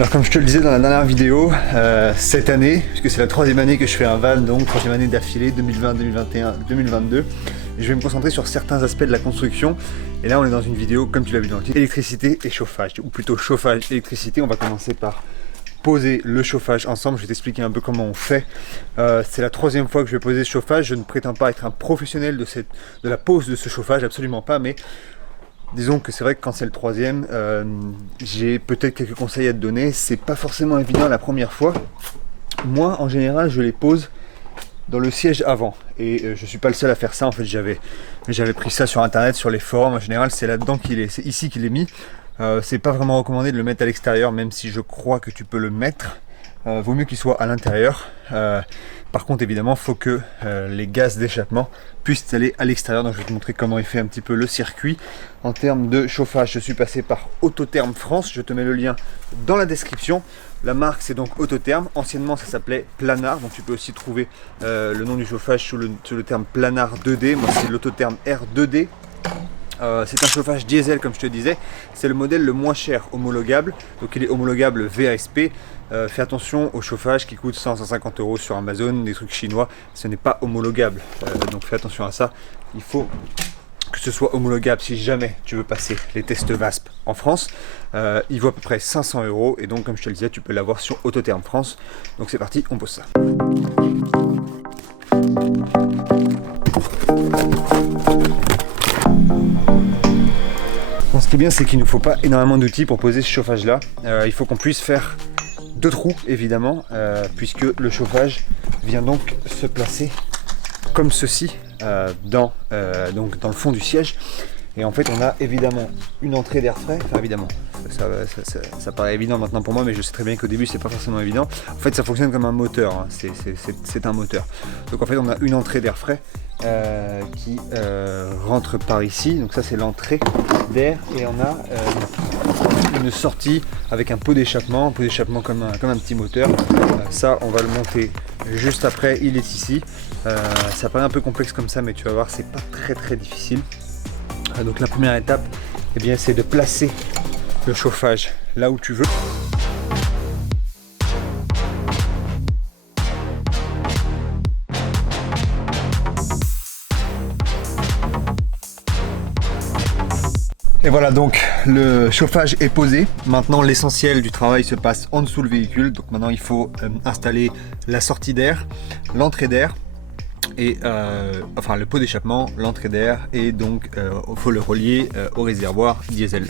Alors comme je te le disais dans la dernière vidéo, cette année, puisque c'est la troisième année que je fais un van, donc troisième année d'affilée, 2020, 2021, 2022, et je vais me concentrer sur certains aspects de la construction. Et là on est dans une vidéo, comme tu l'as vu dans le titre, électricité et chauffage, ou plutôt chauffage et électricité. On va commencer par poser le chauffage ensemble. Je vais t'expliquer un peu comment on fait. C'est la troisième fois que je vais poser ce chauffage. Je ne prétends pas être un professionnel de la pose de ce chauffage, absolument pas, mais disons que c'est vrai que quand c'est le troisième, j'ai peut-être quelques conseils à te donner. C'est pas forcément évident la première fois. Moi, en général, je les pose dans le siège avant. Et je suis pas le seul à faire ça. En fait, j'avais pris ça sur internet, sur les forums. En général, c'est là-dedans c'est ici qu'il est mis. C'est pas vraiment recommandé de le mettre à l'extérieur, même si je crois que tu peux le mettre. Vaut mieux qu'il soit à l'intérieur. Par contre, évidemment, il faut que les gaz d'échappement puissent aller à l'extérieur. Donc je vais te montrer comment il fait un petit peu le circuit. En termes de chauffage, je suis passé par Autotherm France. Je te mets le lien dans la description. La marque, c'est donc Autotherm. Anciennement, ça s'appelait Planar. Donc tu peux aussi trouver le nom du chauffage sous le terme Planar 2D. Moi, c'est l'Autotherm R2D. C'est un chauffage diesel, comme je te disais. C'est le modèle le moins cher homologable. Donc il est homologable VASP. Fais attention au chauffage qui coûte 100-150 € sur Amazon, des trucs chinois. Ce n'est pas homologable. Donc fais attention à ça. Il faut que ce soit homologable si jamais tu veux passer les tests VASP en France. Il vaut à peu près 500 €. Et donc, comme je te le disais, tu peux l'avoir sur Autotherm France. Donc c'est parti, on pose ça. Bon, ce qui est bien, c'est qu'il ne nous faut pas énormément d'outils pour poser ce chauffage là. Il faut qu'on puisse faire 2 trous évidemment, puisque le chauffage vient donc se placer comme ceci dans le fond du siège. Et en fait on a évidemment une entrée d'air frais, enfin évidemment, ça paraît évident maintenant pour moi, mais je sais très bien qu'au début c'est pas forcément évident. En fait ça fonctionne comme un moteur, hein. C'est un moteur. Donc en fait on a une entrée d'air frais qui rentre par ici, donc ça c'est l'entrée d'air, et on a une sortie avec un pot d'échappement comme un petit moteur. Ça on va le monter juste après, il est ici. Ça paraît un peu complexe comme ça, mais tu vas voir, c'est pas très difficile. Donc la première étape, eh bien, c'est de placer le chauffage là où tu veux. Et voilà, donc le chauffage est posé. Maintenant l'essentiel du travail se passe en dessous le véhicule. Donc maintenant il faut installer la sortie d'air, l'entrée d'air, et enfin le pot d'échappement, l'entrée d'air, et donc il faut le relier au réservoir diesel.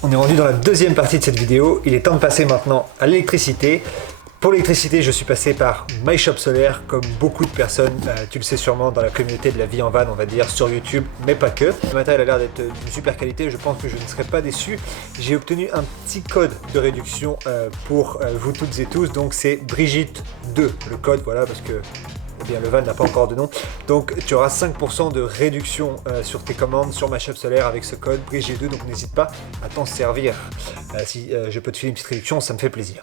On est rendu dans la deuxième partie de cette vidéo. Il est temps de passer maintenant à l'électricité. Pour l'électricité, je suis passé par MyShop Solaire, comme beaucoup de personnes, tu le sais sûrement, dans la communauté de la vie en van, on va dire, sur YouTube, mais pas que. Le matériel a l'air d'être d'une super qualité, je pense que je ne serai pas déçu. J'ai obtenu un petit code de réduction pour vous toutes et tous, donc c'est Brigitte 2, le code, voilà, parce que eh bien, le van n'a pas encore de nom. Donc tu auras 5% de réduction sur tes commandes sur MyShop Solaire avec ce code Brigitte2, donc n'hésite pas à t'en servir. Si je peux te filer une petite réduction, ça me fait plaisir.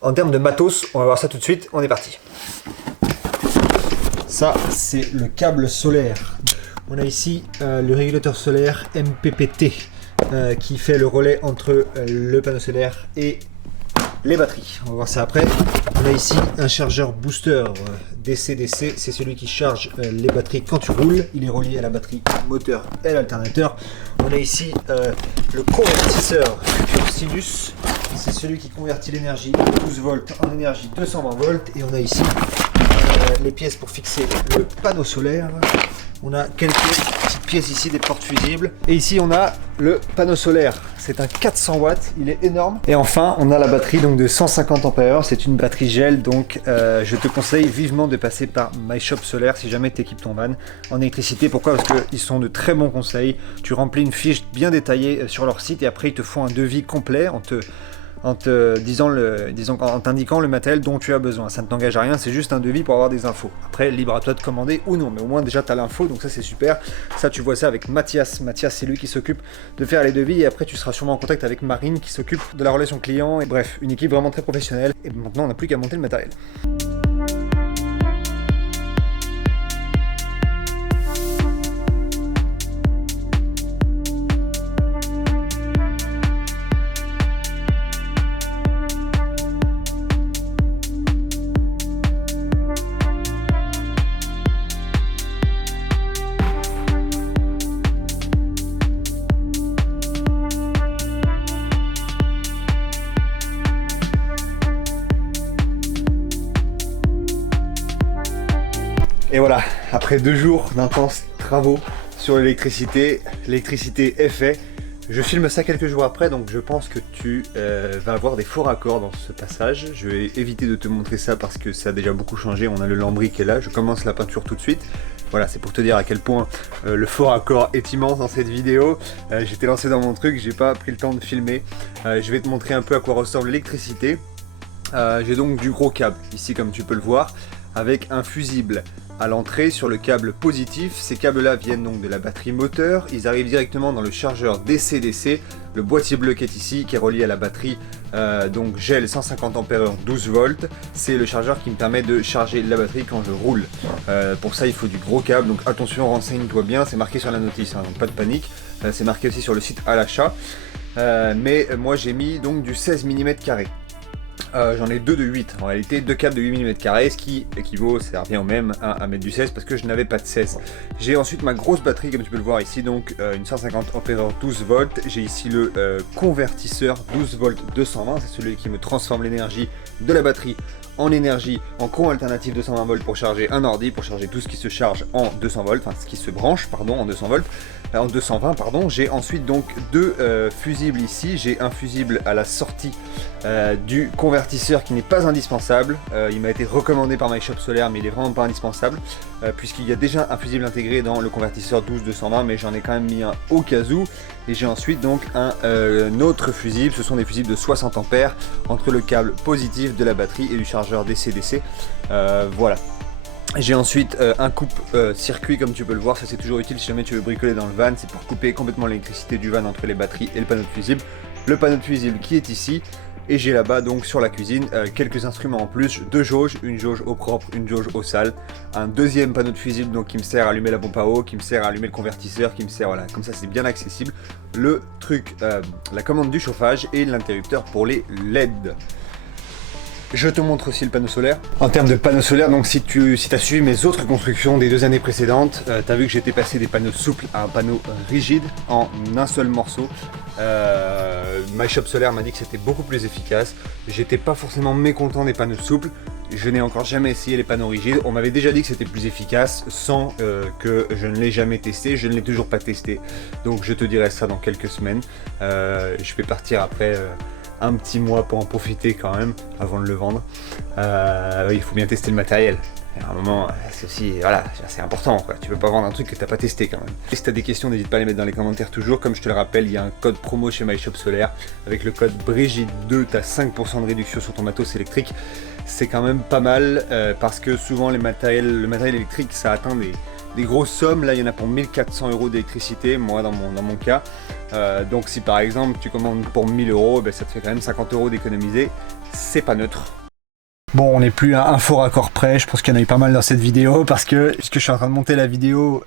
En termes de matos, on va voir ça tout de suite, on est parti. Ça, c'est le câble solaire. On a ici le régulateur solaire MPPT qui fait le relais entre le panneau solaire et les batteries. On va voir ça après. On a ici un chargeur booster DC-DC, c'est celui qui charge les batteries quand tu roules. Il est relié à la batterie moteur et l'alternateur. On a ici le convertisseur Sinus, c'est celui qui convertit l'énergie 12 volts en énergie 220 volts. Et on a ici les pièces pour fixer le panneau solaire. On a quelques petites pièces ici, des portes fusibles. Et ici, on a le panneau solaire. C'est un 400 watts, il est énorme. Et enfin, on a la batterie donc de 150 ampères. C'est une batterie gel, donc je te conseille vivement de passer par MyShop Solaire si jamais tu équipes ton van en électricité. Pourquoi? Parce qu'ils sont de très bons conseils. Tu remplis une fiche bien détaillée sur leur site et après, ils te font un devis complet en t'indiquant le matériel dont tu as besoin. Ça ne t'engage à rien, c'est juste un devis pour avoir des infos. Après, libre à toi de commander ou non, mais au moins déjà tu as l'info, donc ça c'est super. Ça tu vois ça avec Mathias. Mathias, c'est lui qui s'occupe de faire les devis et après tu seras sûrement en contact avec Marine qui s'occupe de la relation client. Et bref, une équipe vraiment très professionnelle. Et maintenant on n'a plus qu'à monter le matériel. Et voilà, après 2 jours d'intenses travaux sur l'électricité, l'électricité est faite. Je filme ça quelques jours après, donc je pense que tu vas avoir des faux raccords dans ce passage. Je vais éviter de te montrer ça parce que ça a déjà beaucoup changé. On a le lambris qui est là, je commence la peinture tout de suite. Voilà, c'est pour te dire à quel point le faux raccord est immense dans cette vidéo. J'étais lancé dans mon truc, j'ai pas pris le temps de filmer. Je vais te montrer un peu à quoi ressemble l'électricité. J'ai donc du gros câble, ici comme tu peux le voir, avec un fusible à l'entrée sur le câble positif. Ces câbles là viennent donc de la batterie moteur, ils arrivent directement dans le chargeur DC-DC, le boîtier bleu qui est ici, qui est relié à la batterie donc gel 150 ampères 12 volts. C'est le chargeur qui me permet de charger la batterie quand je roule. Pour ça il faut du gros câble, donc attention, renseigne-toi bien, c'est marqué sur la notice, hein, donc pas de panique. C'est marqué aussi sur le site à l'achat, mais moi j'ai mis donc du 16 mm carré. J'en ai 2 de 8, en réalité 2 câbles de 8 mm carré, ce qui équivaut, ça revient au même, à mettre du 16 parce que je n'avais pas de 16. J'ai ensuite ma grosse batterie comme tu peux le voir ici, donc une 150 ampères 12 volts. J'ai ici le convertisseur 12 volts 220, c'est celui qui me transforme l'énergie de la batterie en énergie en courant alternatif 220 volts pour charger un ordi, pour charger tout ce qui se charge en 200 volts, enfin ce qui se branche pardon en 200 volts. En 220 pardon. J'ai ensuite donc 2 fusibles ici. J'ai un fusible à la sortie du convertisseur qui n'est pas indispensable. Il m'a été recommandé par MyShop Solaire, mais il est vraiment pas indispensable puisqu'il y a déjà un fusible intégré dans le convertisseur 12-220, mais j'en ai quand même mis un au cas où. Et j'ai ensuite donc un autre fusible. Ce sont des fusibles de 60 ampères entre le câble positif de la batterie et du chargeur DC-DC. Voilà. J'ai ensuite un coupe-circuit comme tu peux le voir, ça c'est toujours utile si jamais tu veux bricoler dans le van, c'est pour couper complètement l'électricité du van entre les batteries et le panneau de fusible. Le panneau de fusible qui est ici, et j'ai là-bas donc sur la cuisine quelques instruments en plus, 2 jauges, une jauge eau propre, une jauge eau sale, un deuxième panneau de fusible donc qui me sert à allumer la pompe à eau, qui me sert à allumer le convertisseur, qui me sert, voilà, comme ça c'est bien accessible, le truc, la commande du chauffage et l'interrupteur pour les LED. Je te montre aussi le panneau solaire. En termes de panneau solaire, donc si tu as suivi mes autres constructions des 2 années précédentes, tu as vu que j'étais passé des panneaux souples à un panneau rigide en un seul morceau. MyShop Solaire m'a dit que c'était beaucoup plus efficace. J'étais pas forcément mécontent des panneaux souples. Je n'ai encore jamais essayé les panneaux rigides. On m'avait déjà dit que c'était plus efficace sans que je ne l'ai jamais testé. Je ne l'ai toujours pas testé. Donc je te dirai ça dans quelques semaines. Je vais partir après un petit mois pour en profiter quand même avant de le vendre. Il faut bien tester le matériel. À un moment, c'est aussi, voilà, c'est important quoi. Tu peux pas vendre un truc que t'as pas testé quand même. Et si t'as des questions, n'hésite pas à les mettre dans les commentaires toujours. Comme je te le rappelle, il y a un code promo chez MyShop Solaire. Avec le code Brigitte2, t'as 5% de réduction sur ton matos électrique. C'est quand même pas mal parce que souvent le matériel électrique, ça atteint des grosses sommes. Là, il y en a pour 1400 € d'électricité, moi dans mon cas. Donc si par exemple tu commandes pour 1000 €, ben, ça te fait quand même 50 € d'économiser. C'est pas neutre. Bon, on n'est plus à un faux raccord près, je pense qu'il y en a eu pas mal dans cette vidéo parce que puisque je suis en train de monter la vidéo,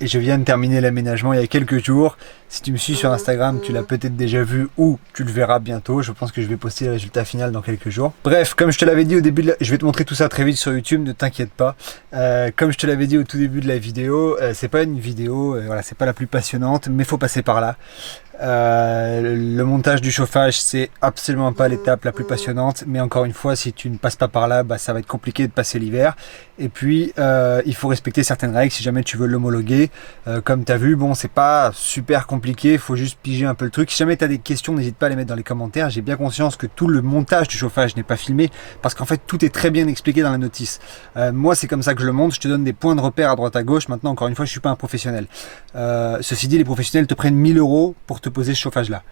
et je viens de terminer l'aménagement il y a quelques jours. Si tu me suis sur Instagram, tu l'as peut-être déjà vu ou tu le verras bientôt. Je pense que je vais poster le résultat final dans quelques jours. Bref, comme je te l'avais dit au début, je vais te montrer tout ça très vite sur YouTube, ne t'inquiète pas. Comme je te l'avais dit au tout début de la vidéo, c'est pas une vidéo, voilà, c'est pas la plus passionnante, mais faut passer par là. Le montage du chauffage, c'est absolument pas l'étape la plus passionnante, mais encore une fois, si tu ne passes pas par là, bah, ça va être compliqué de passer l'hiver. Et puis il faut respecter certaines règles si jamais tu veux l'homologuer. Comme tu as vu, bon, c'est pas super compliqué, il faut juste piger un peu le truc. Si jamais tu as des questions, n'hésite pas à les mettre dans les commentaires. J'ai bien conscience que tout le montage du chauffage n'est pas filmé parce qu'en fait tout est très bien expliqué dans la notice. Moi, c'est comme ça que je le monte, je te donne des points de repère à droite à gauche. Maintenant, encore une fois, je suis pas un professionnel. Ceci dit, les professionnels te prennent 1000 € pour te poser ce chauffage là.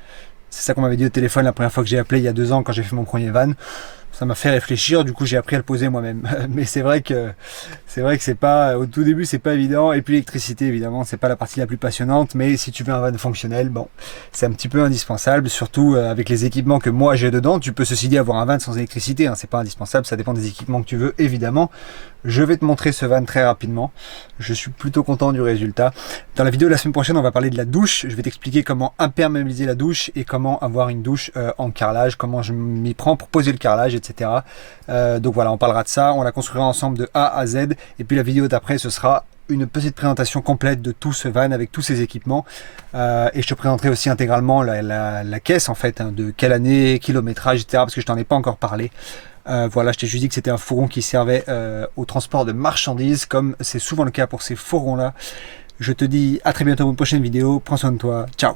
C'est ça qu'on m'avait dit au téléphone la première fois que j'ai appelé il y a 2 ans quand j'ai fait mon premier van. Ça m'a fait réfléchir, du coup j'ai appris à le poser moi-même. Mais c'est vrai que c'est pas, au tout début c'est pas évident. Et puis l'électricité évidemment c'est pas la partie la plus passionnante, mais si tu veux un van fonctionnel, bon, c'est un petit peu indispensable, surtout avec les équipements que moi j'ai dedans. Tu peux ceci dit avoir un van sans électricité, hein, c'est pas indispensable, ça dépend des équipements que tu veux évidemment. Je vais te montrer ce van très rapidement. Je suis plutôt content du résultat. Dans la vidéo de la semaine prochaine, on va parler de la douche. Je vais t'expliquer comment imperméabiliser la douche et comment avoir une douche en carrelage, comment je m'y prends pour poser le carrelage, etc. Donc voilà, on parlera de ça. On la construira ensemble de A à Z. Et puis la vidéo d'après, ce sera une petite présentation complète de tout ce van avec tous ses équipements. Et je te présenterai aussi intégralement la caisse, en fait, hein, de quelle année, kilométrage, etc. Parce que je t'en ai pas encore parlé. Voilà, je t'ai juste dit que c'était un fourgon qui servait au transport de marchandises, comme c'est souvent le cas pour ces fourgons-là. Je te dis à très bientôt pour une prochaine vidéo. Prends soin de toi. Ciao!